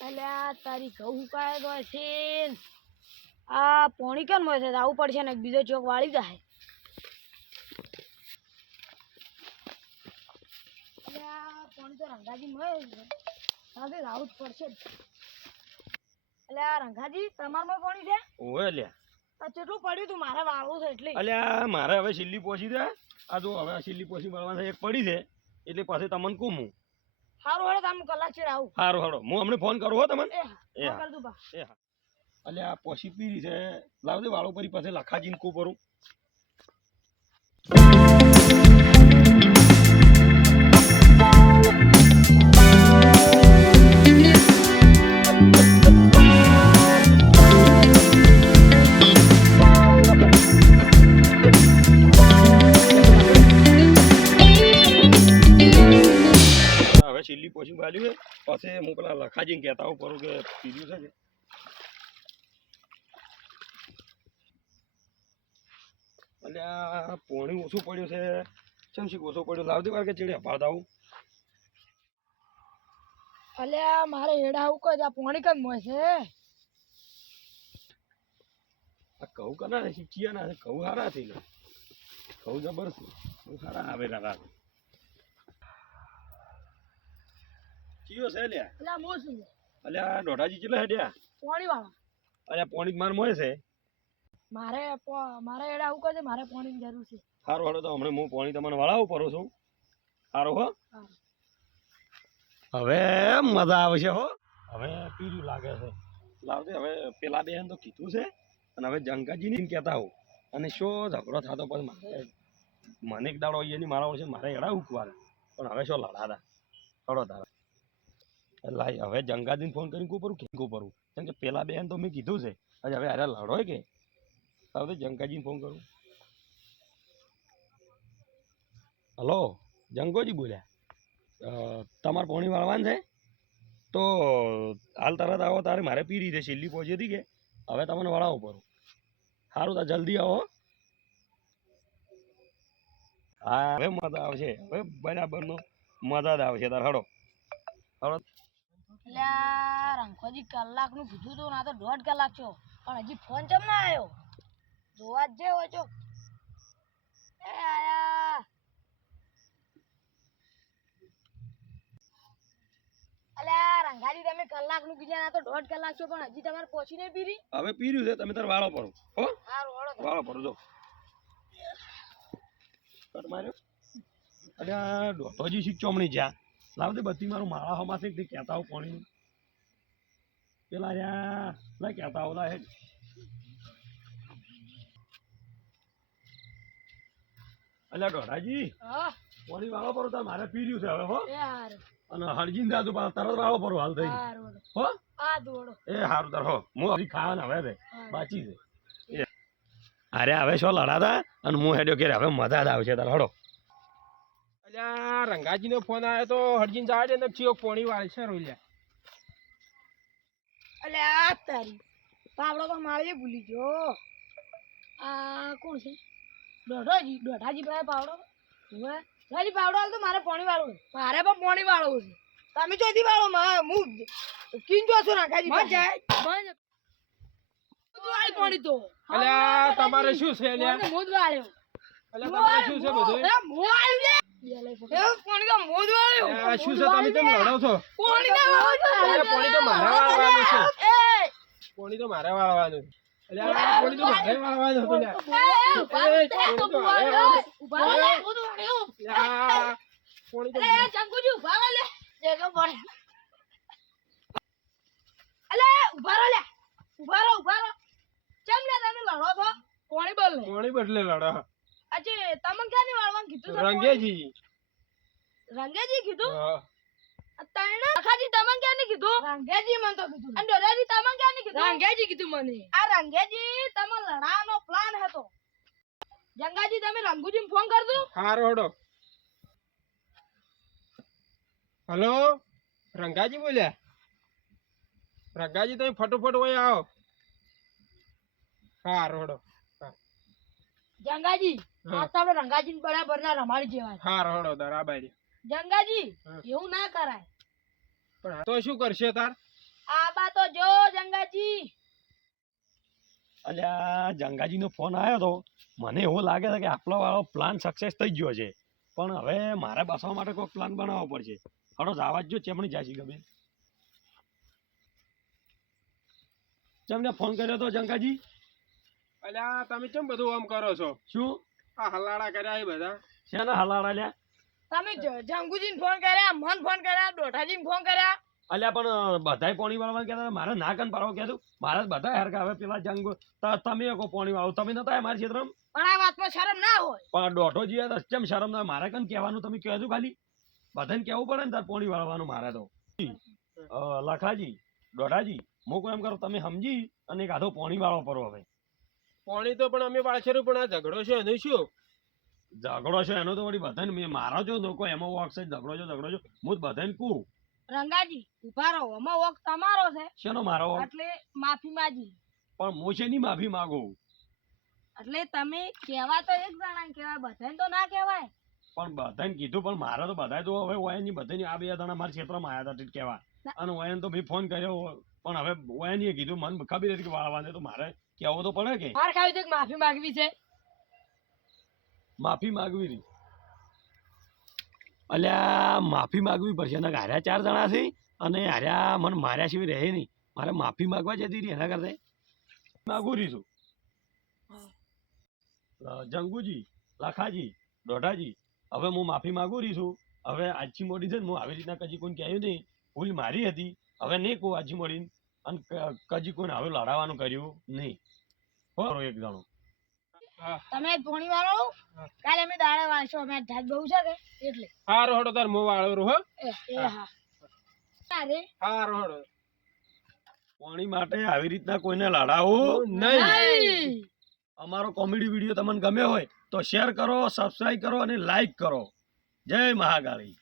અલ્યા તારી ઘઉં કાય તો છે આ પોણી કેમ મળે છે આવું પડશે ને બીજો ચોક વાળી જાય અલ્યા પોણી તો રંગાજી મળે છે હવે આવું જ પડશે અલ્યા રંગાજી તમારમાં પોણી છે ઓય લ્યા આ કેટલું પડ્યું તું મારે વાળવું છે એટલે અલ્યા મારે હવે છેલ્લી પહોંચી દે આ જો હવે છેલ્લી પહોંચી મળવા એક પડી છે એટલે પાછી તમને કહું હું સારું હેડો તમે કલાક છે આવું સારું હારો હું હમણાં ફોન કરું હો તમને એ હા કર દઉં બા એ હા અલ્યા આ પોસી પીરી છે લાવજે વાળો પરી પાસે લખાજીને કહું પરું છેલ્લી પોછી બાજુ છે પછી હું પેલા લખાજીને કહેતા હોઉં પરું કે પીર્યું છે કે એટલે આ પોણી ઓછું પડ્યું છે ચમચી ઓછું પડ્યું લાવતી વાર કે ચીડે અપાડતા આવું અલ્યા મારે હેડા આવું કહે આ પોણી કેમ મળે છે આ ઘઉં કના ને ચીયા ના ઘઉં સારા થઈ ને ઘઉં જબર છે ઘઉં સારા આવે રાગા ચીયો છે લ્યા અલ્યા મોસ અલ્યા દોઢાજી કેટલા હેડ્યા પોણી વાળા અલ્યા પોણી માર મળે છે મારે હેડા આવું કહે મારે પોણીની જરૂર છે સારું હાલો તો હમણાં હું પોણી તમને વાળાવું પરું છું સારું હો હવે મજા આવશે હો હવે પીર્યું લાગે છે લાવજે હવે પેલા બેન તો કીધું છે અને હવે જંકાજીને કહેતા હોઉં અને શું ઝઘડો થતો પછી મારે મને એક દાડો એની મારા ઓળશે મારે એડા ઉકવાના પણ હવે શું લડાતા હળો તારા લાઈ હવે જંગાજીને ફોન કરીને કહું પરું કેમ કહું પરું કેમ કે પેલા બેન તો મેં કીધું છે હવે અરે લડોય કે હવે જંકાજીને ફોન કરું હલો જંગોજી બોલ્યા તમારે પોણી વાળવાનું છે તો હાલ તરત આવો તારે મારે પીરી છે છેલ્લી પહોંચી હતી કે હવે તમને વળાવો પડું સારું તો જલ્દી આવો હા હવે મજા આવશે હવે બરાબરનો મજા જ આવશે તાર હડો હડો અલ્યા રંખોજી કલાકનું કીધું તું ના તો 1.5 કલાક થયો પણ હજી ફોન ચમ ના આવ્યો જોવા જ જેવો છો એ આયા અલ્યા રંગાજી તમે કલાકનું કીધું ના તો 1.5 કલાક થયો પણ હજી તમારે પહોંચી નહીં પીરી હવે પીર્યું છે તમે તાર વાળો પડો હો સારું હળો વાળો પડો જો માર્યો અલ્યા દોતોજી શીખ ચોમણી જ્યાં લાવજે બધી મારું માળા હમાશે તે કહેતા હોઉં પાણી પેલા યા ના કહેતા હોઉં લા હે અલ્યા દોઢાજી હા પાણી વાળો પડો તાર મારે પીર્યું છે હવે હો એ હારું અને હળજીને જાતું પાછું તરત વાળો પડો હાલ થઈ હારું હો આ દોડો એ હારું તાર હો હું હજી ખાવાના હવે રે બાચી છે અરે હવે શું લડાતા અને હું હેડ્યો કે હવે મજા જ આવશે તાર હડો અલ્યા રંગાજી નો ફોન આવ્યો તો હરજીન જાય ને ચિયો પોણી વાળે છે રોલ્યા અલ્યા તારી પાવડો તો મારે ભૂલી ગયો આ કોણ છે દોઢાજી પાસે પાવડો હવે રાજી પાવડો હાલ તો મારે પાણી વાળવું મારે પણ પાણી વાળવું છે તમે ચોથી વાળો હું કિન જો છો રંગાજી મન જાય પાણી તો અલ્યા તમારે શું છે અલ્યા મોજ વાળ્યો અલ્યા તમારે શું છે બધું મો આવ્યું લે એ પાણી તો મોજ વાળ્યો અલ્યા શું છે તમે કેમ લડો છો પાણી ના વાળો પાણી તો મારે વાળવાનું છે એ પાણી તો મારે વાળવાનું અલ્યા પાણી તો મારે વાળવાનું હતું પાણી બદલે લડો રંગેજી રંગેજી કીધું હા રંગાજી તમને ક્યાં કીધું રંગેજી મને તો કીધું અને દોરાજી તમને ક્યાં કીધું રંગેજી કીધું મને આ રંગેજી તમે લડાનો પ્લાન હતો જંગાજી તમે રંગુજી ફોન કર દો હારો હડો હલો રંગાજી બોલ્યા રંગાજી તમે ફટોફટ વહી આવો હારો હડો જંગાજી આ તો આપણે રંગાજી બરાબર ના રમાડી જેવા હારો હડો બરાબર જંગાજી એવું ના કરાય પણ તો શું કરશે તાર બા તો જો જંગાજી. અલ્યા જંગાજીનો ફોન આવ્યો તો મને એવું લાગે છે કે આપણો વાળો પ્લાન સક્સેસ થઈ ગયો છે, પણ હવે મારે બસવા માટે કોઈ પ્લાન બનાવવો પડશે. હડો જવા જ જો ચેમણી જાશી ગમે. તમને ફોન કર્યો તો જંગાજી? અલ્યા તમે કેમ બધું આમ કરો છો? શું આ હલાડા કર્યા એ બધા? શેના હલાડા લ્યા? તમે જંગુજીને ફોન કર્યા, મન ફોન કર્યા, ડોઠાજીને ફોન કર્યા. અલ્યા પણ બધાય પોણી વાળવા કહેતા મારે ના કન પાડવા કહેતું. મારે બધા હરકા હવે પેલા જંગુ તમે કો પોણી વાળો તમે નતા મારી ક્ષેત્રમાં. પણ આ વાતમાં શરમ ના હોય. પણ દોઢો જીયા કેમ શરમ ના? મારે કન કહેવાનું તમે કહેતું ખાલી બધાને કહેવું પડે ને તાર પોણી વાળવાનું મારે તો. લખાજી દોઢાજી હું એમ કરો તમે સમજી અને એક આધો પોણી વાળો પરો. હવે પોણી તો પણ અમે પાછળ પણ આ ઝઘડો છે એનું શું? ઝઘડો છે એનો તો વળી બધાને મેં મારો છો લોકો એમાં વોક છે ઝઘડો છો હું જ બધાને કહું. રંગાજી ઉભા રહો, આમાં વોક તમારો છે શેનો મારો? એટલે માફી માંગી. પણ હું શેની માફી માંગુ? એટલે તમે કહેવા તો એક જણા કહેવાય, બધાને તો ના કહેવાય. પણ બધાને કીધું પણ મારે તો બધા તો હવે વયની બધાની આ બે જણા મારા ક્ષેત્રમાં આવ્યા હતા કહેવા, અને વયન તો મેં ફોન કર્યો પણ હવે વયનીએ કીધું મને ખબર હતી કે વાળવાને તો મારે કહેવું તો પડે કે. માર ખાવી છે કે માફી માંગવી છે? માફી માંગવી રહી. અલ્યા માફી માંગવી પડશે ને હાર્યા 4 જણા છે અને હાર્યા મને માર્યા સિવાય રહે નહીં. મારે માફી માંગવા જતી રહી એના કરતા માગું રહીશું. જંગુજી લાખાજી દોઢાજી હવે હું માફી માંગુ રહીશું. હવે આજથી મોડી છે ને હું આવી રીતના કજી કોઈને કહ્યું નહીં, ભૂલ મારી હતી. હવે નહીં કહું આજથી મોડીને અને કજી કોઈને હવે લડાવવાનું કર્યું નહીં. હો એક જણો તમે પોણી વાળો કાલે અમે દાડે વાળશો, અમે ઢાજ બહુ છે કે એટલે. હારો હડો તાર મો વાળો રહો. એ હા અરે હારો હડો. પાણી માટે આવી રીતના કોઈને લડાવો નહીં. અમારો કોમેડી વિડીયો તમને ગમ્યો હોય તો શેર કરો, સબસ્ક્રાઇબ કરો અને લાઈક કરો. જય મહાકાળી.